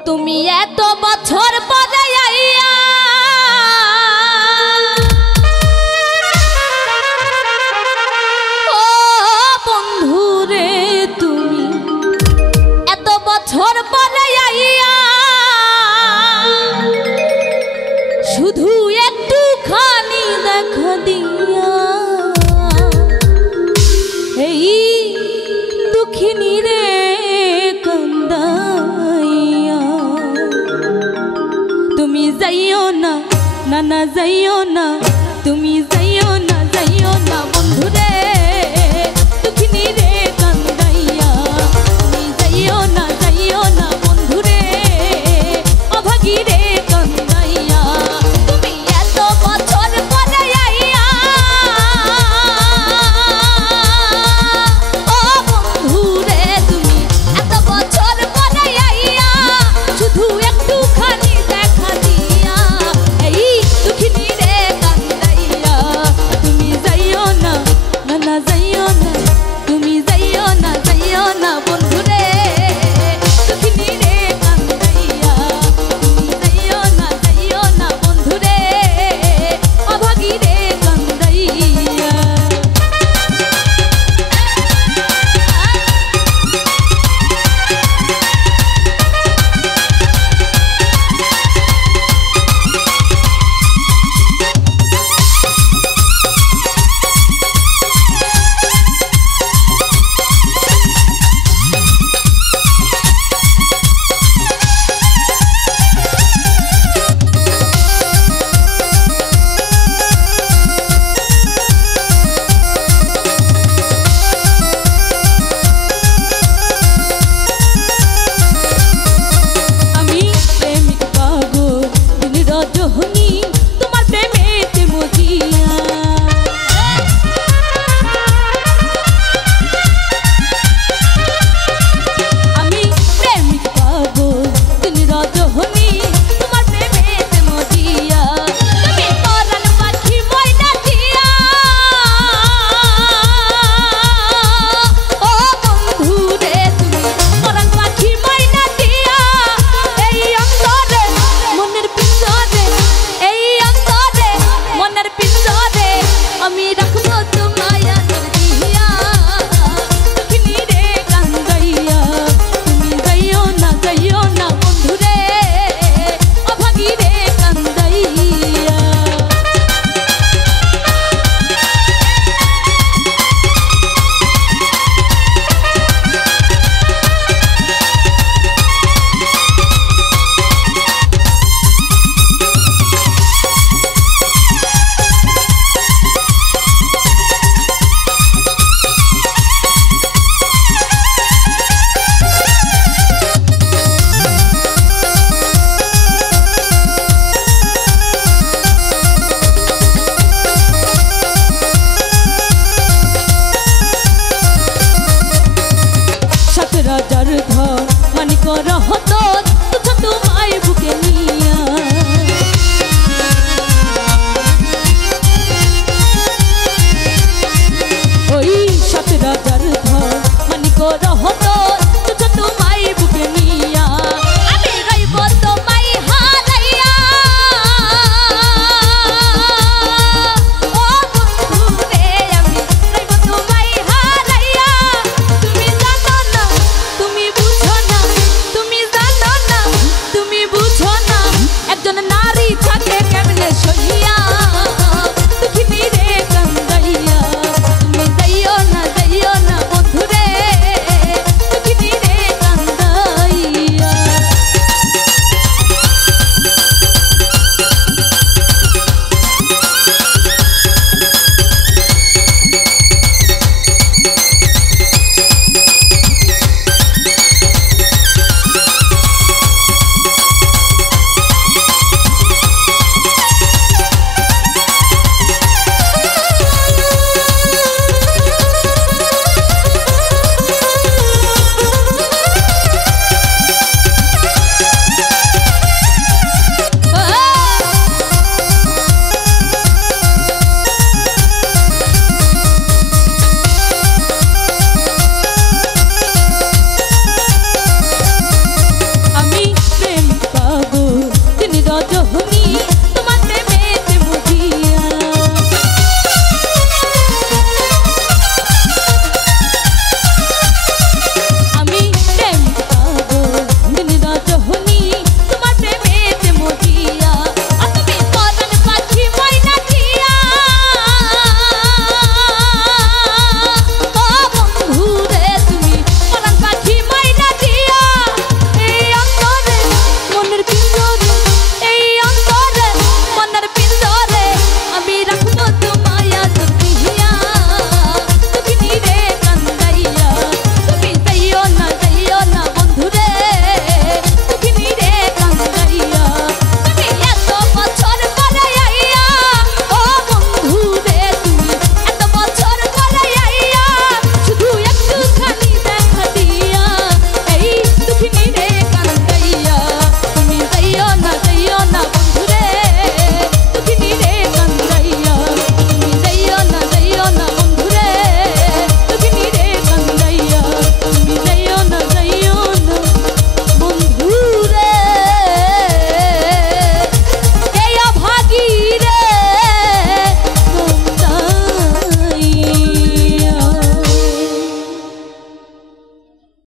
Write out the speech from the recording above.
তুমি এত বছর পরে আইয়া ও বন্ধু রে তুমি এত বছর পরে আইয়া শুধু একটুখানি দেখা দিয়া এই দুঃখিনী রে কান্দাইয়া তুমি যাইও না না যাইও না তুমি যাইও না বন্ধু রে দুঃখিনী রে কান্দাইয়া তুমি যাইও না বন্ধু রে অভাগী রে কান্দাইয়া তুমি এত বছর পরে আইয়া ও বন্ধু রে তুমি এত বছর পরে আইয়া শুধু একটুখানি দেখা দিয়া এই দুঃখিনী রে কান্দাইয়া তুমি যাইও না যাইও না তুমি যাইও না বন্ধু রে দুঃখিনী রে কান্দাইয়া তুমি যাইও না বন্ধু রে অভাগী রে কান্দাইয়া রাজার ঘর মানিক রহতন তুছো তোমায় বুকে নিয়া ওই সাত রাজার ঘর মানিক রহতন